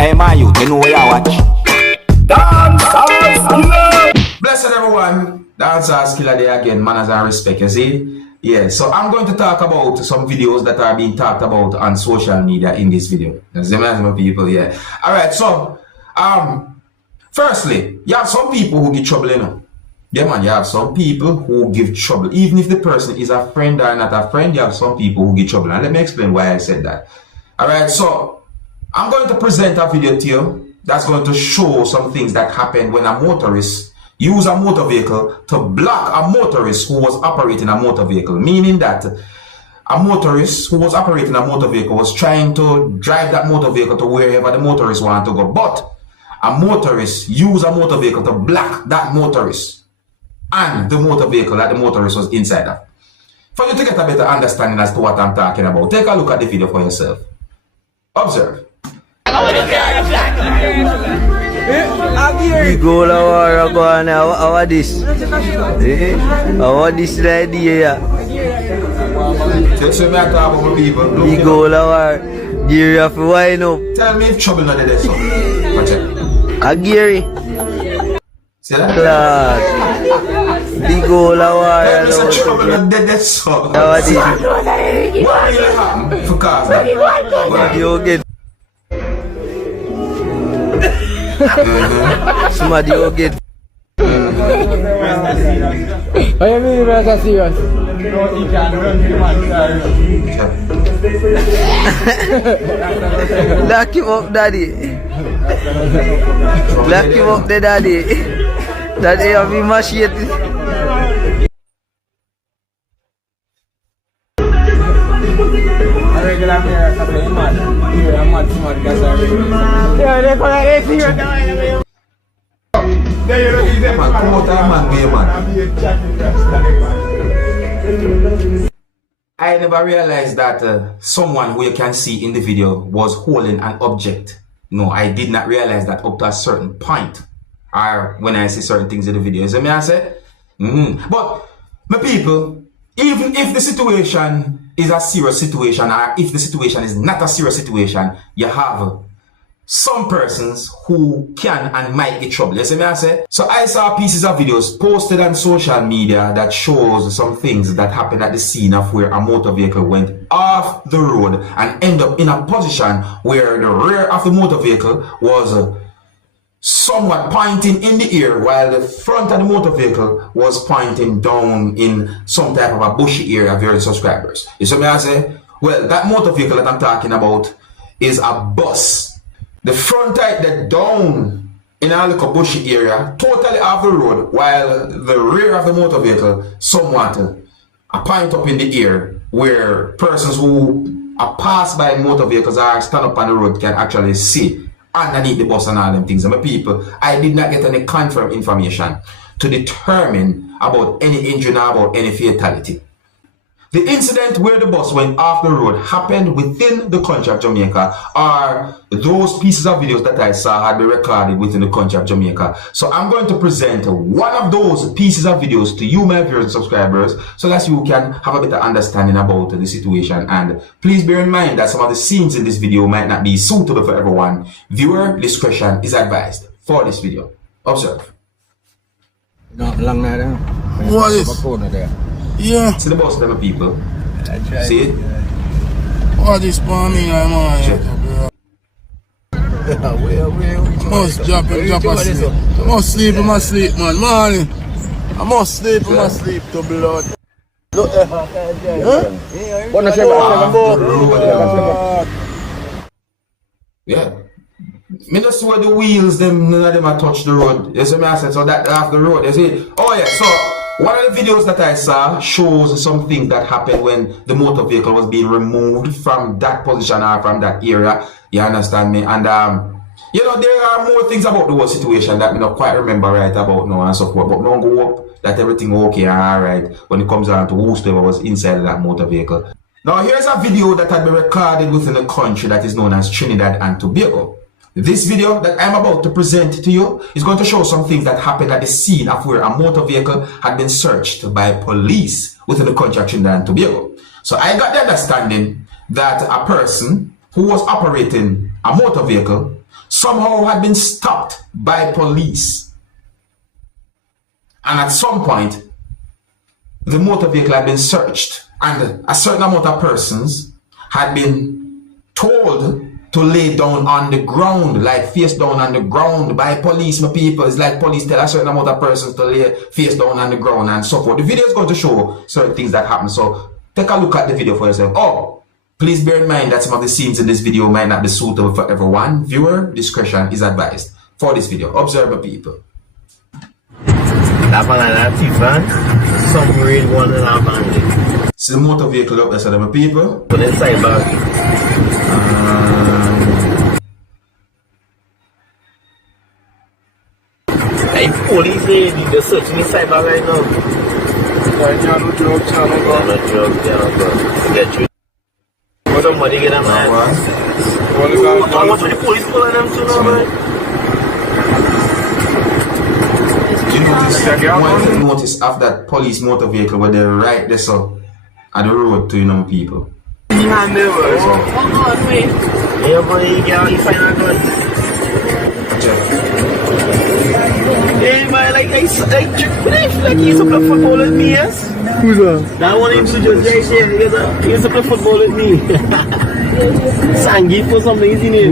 Hey, my youth, you know where you watch? Dancehall skilla! Blessed everyone, Dancehall skilla there again, manners and respect, you see? Yeah, so I'm going to talk about some videos that are being talked about on social media in this video. That's the people, yeah. Alright, so, firstly, you have some people who give trouble, you know. Yeah, man, you have some people who give trouble. Even if the person is a friend or not a friend, you have some people who give trouble. And let me explain why I said that. Alright, so I'm going to present a video to you that's going to show some things that happen when a motorist use a motor vehicle to block a motorist who was operating a motor vehicle. Meaning that a motorist who was operating a motor vehicle was trying to drive that motor vehicle to wherever the motorist wanted to go. But a motorist used a motor vehicle to block that motorist and the motor vehicle that the motorist was inside of. For you to get a better understanding as to what I'm talking about, take a look at the video for yourself. Observe. We go la war now. How this? How this idea? Just me I talk about people. We go la war. Gary have to wind up. Tell me if trouble not there, so. Watch it. A Gary. See that? Lord. We go la war. Tell me some trouble not there, so. How this? What really happened? For cause that. What you get? Somebody will get. What do you mean you're so serious? Lock him up, daddy. Lock him up, the daddy. Daddy have been machete. I never realized that someone who you can see in the video was holding an object. No, I did not realize that up to a certain point. Or when I see certain things in the video. You see me I say? But, my people, even if the situation is a serious situation, or if the situation is not a serious situation, you have some persons who can and might get trouble. You see me I say? So I saw pieces of videos posted on social media that shows some things that happened at the scene of where a motor vehicle went off the road and end up in a position where the rear of the motor vehicle was somewhat pointing in the air while the front of the motor vehicle was pointing down in some type of a bushy area of your subscribers. You see me I say? Well, that motor vehicle that I'm talking about is a bus. The front tire that down in a little bushy area, totally off the road, while the rear of the motor vehicle somewhat a point up in the air where persons who are passed by motor vehicles or stand up on the road can actually see underneath the bus and all them things. And my people, I did not get any confirmed information to determine about any injury or about any fatality. The incident where the bus went off the road happened within the country of Jamaica, or those pieces of videos that I saw had been recorded within the country of Jamaica. So I'm going to present one of those pieces of videos to you, my viewers and subscribers, so that you can have a better understanding about the situation. And please bear in mind that some of the scenes in this video might not be suitable for everyone. Viewer discretion is advised for this video. Observe. What is? Yeah. See the bus, them people. See it? What is for me, man? Must drop asleep. I must sleep in my sleep, man. Morning. I must sleep in my sleep to blood. Look there. Yeah. Me just see where the wheels, none of them are touch the road. You see me I said, so that off the road, you see? Oh yeah, so one of the videos that I saw shows some things that happened when the motor vehicle was being removed from that position or from that area. You understand me? And you know, there are more things about the whole situation that I don't quite remember right about now and so forth. But don't go up that everything okay and alright when it comes down to whoever was inside of that motor vehicle. Now here's a video that had been recorded within a country that is known as Trinidad and Tobago. This video that I'm about to present to you is going to show some things that happened at the scene of where a motor vehicle had been searched by police within the country of Trinidad and Tobago. So I got the understanding that a person who was operating a motor vehicle somehow had been stopped by police. And at some point, the motor vehicle had been searched, and a certain amount of persons had been told to lay down on the ground, like face down on the ground by police, my people. It's like police tell a certain amount of persons to lay face down on the ground and so forth. The video is going to show certain things that happen, so take a look at the video for yourself. Oh, please bear in mind that some of the scenes in this video might not be suitable for everyone. Viewer discretion is advised for this video. Observe, my people. That man and that thief, man. Some grade 1 and a half. See the motor vehicle up there, so my people. Put inside bag. Hey, police lady, they're searching inside bag right now. Right now, no drug channel, bro. No drug channel, bro. Get you. Somebody get a man. How much the police pulling them to now, man? You notice after that police motor vehicle where they're right there, so at the road to people. Yeah, God, wait. Yeah, boy, you find a gun. Hey, man, like he's a play football with me, yes? Who's that? That one used to just right here. He used to play football with me. Sangeet or something, isn't it?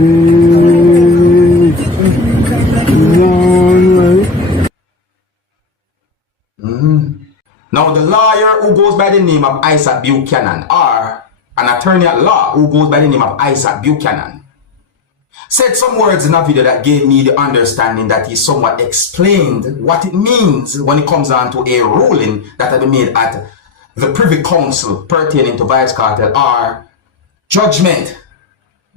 Now, the lawyer who goes by the name of Isaac Buchanan, or an attorney at law who goes by the name of Isaac Buchanan, said some words in a video that gave me the understanding that he somewhat explained what it means when it comes down to a ruling that had been made at the Privy Council pertaining to Vybz Kartel, or judgment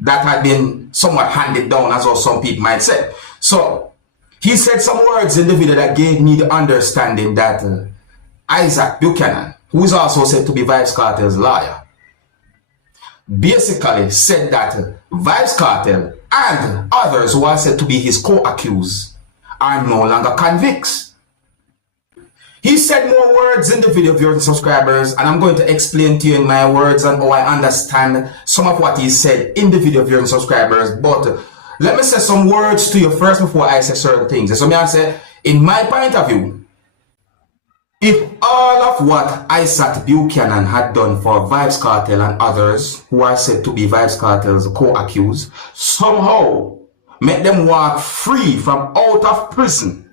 that had been somewhat handed down, as well some people might say. So, he said some words in the video that gave me the understanding that Isaac Buchanan, who is also said to be Vybz Kartel's lawyer, basically said that Vybz Kartel and others who are said to be his co-accused are no longer convicts. He said more words in the video, viewers and subscribers, and I'm going to explain to you in my words and how I understand some of what he said in the video, viewers and subscribers. But let me say some words to you first before I say certain things. So I say, in my point of view, if all of what Isaac Buchanan had done for Vybz Kartel and others who are said to be Vybz Kartel's co-accused somehow make them walk free from out of prison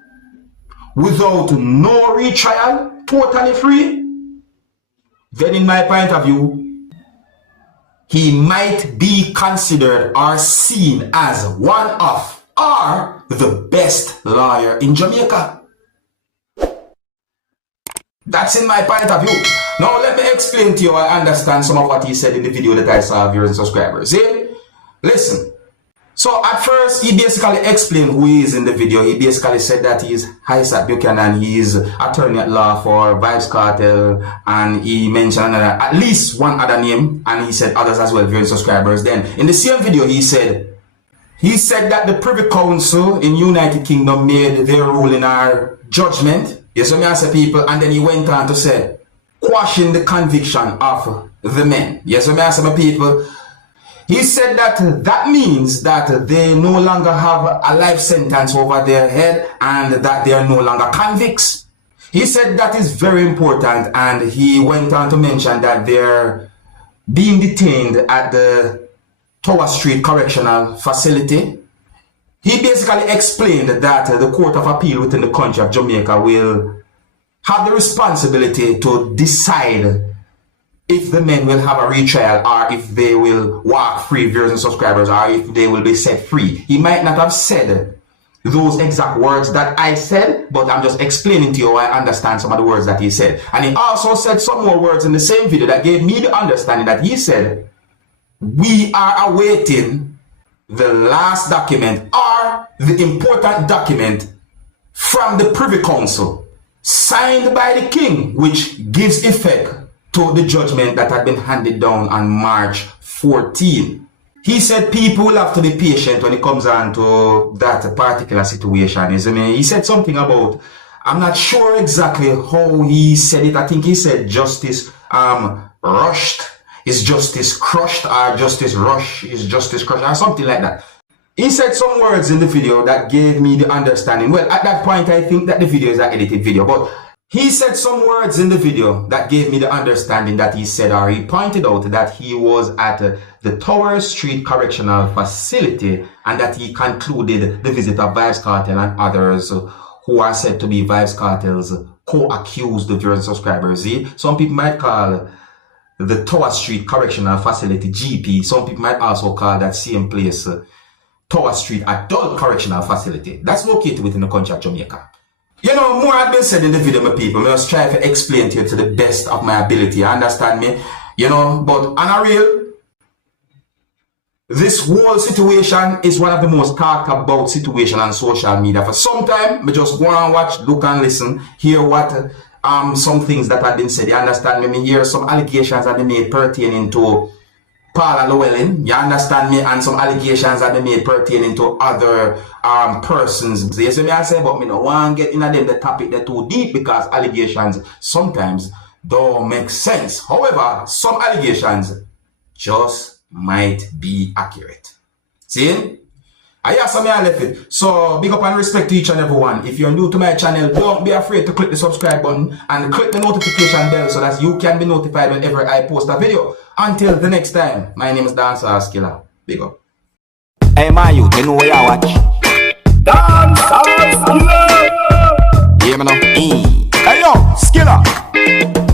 without no retrial, totally free, then in my point of view, he might be considered or seen as one of or the best lawyer in Jamaica. That's in my point of view. Now let me explain to you. I understand some of what he said in the video that I saw, viewers and subscribers. See? Listen. So at first, he basically explained who he is in the video. He basically said that he is Isaac Buchanan. He is attorney at law for Vybz Kartel, and he mentioned at least one other name, and he said others as well, viewers and subscribers. Then in the same video, he said that the Privy Council in United Kingdom made their ruling or judgment. Yes, I say people, and then he went on to say, quashing the conviction of the men. Yes, I say my people. He said that that means that they no longer have a life sentence over their head and that they are no longer convicts. He said that is very important, and he went on to mention that they're being detained at the Tower Street Correctional Facility. He basically explained that the Court of Appeal within the country of Jamaica will have the responsibility to decide if the men will have a retrial or if they will walk free, viewers and subscribers, or if they will be set free. He might not have said those exact words that I said, but I'm just explaining to you how I understand some of the words that he said. And he also said some more words in the same video that gave me the understanding that he said, we are awaiting the last document or the important document from the Privy Council signed by the King, which gives effect to the judgment that had been handed down on March 14. He said people will have to be patient when it comes on to that particular situation. He said something about, I'm not sure exactly how he said it. I think he said justice rushed. Is justice crushed, or justice rush is justice crushed, or something like that. He said some words in the video that gave me the understanding. Well, at that point, I think that the video is an edited video, but he said some words in the video that gave me the understanding that he said, or he pointed out that he was at the Tower Street Correctional Facility and that he concluded the visit of Vybz Kartel and others who are said to be Vybz Kartel's co-accused viewers and subscribers. See? Some people might call the Tower Street Correctional Facility GP. Some people might also call that same place Tower Street Adult Correctional Facility. That's located within the country of Jamaica. You know, more had been said in the video, my people. I just try to explain to you to the best of my ability. You understand me? You know, but on a real, this whole situation is one of the most talked about situation on social media. For some time, I just go and watch, look and listen, hear what some things that have been said. You understand me? I hear some allegations that they made pertaining to Paula Llewellyn, you understand me, and some allegations that they made pertaining to other persons. You see me I say, but me no want to get in them the topic they're too deep because allegations sometimes don't make sense. However, some allegations just might be accurate. See? I hear some I left it. So big up and respect to each and every one. If you're new to my channel, don't be afraid to click the subscribe button and click the notification bell so that you can be notified whenever I post a video. Until the next time, my name is Dancehall Skilla. Big up. Hey, my youth, you know where you watch? Dancehall Skilla. Yeah, man. Hey, yo, Skilla.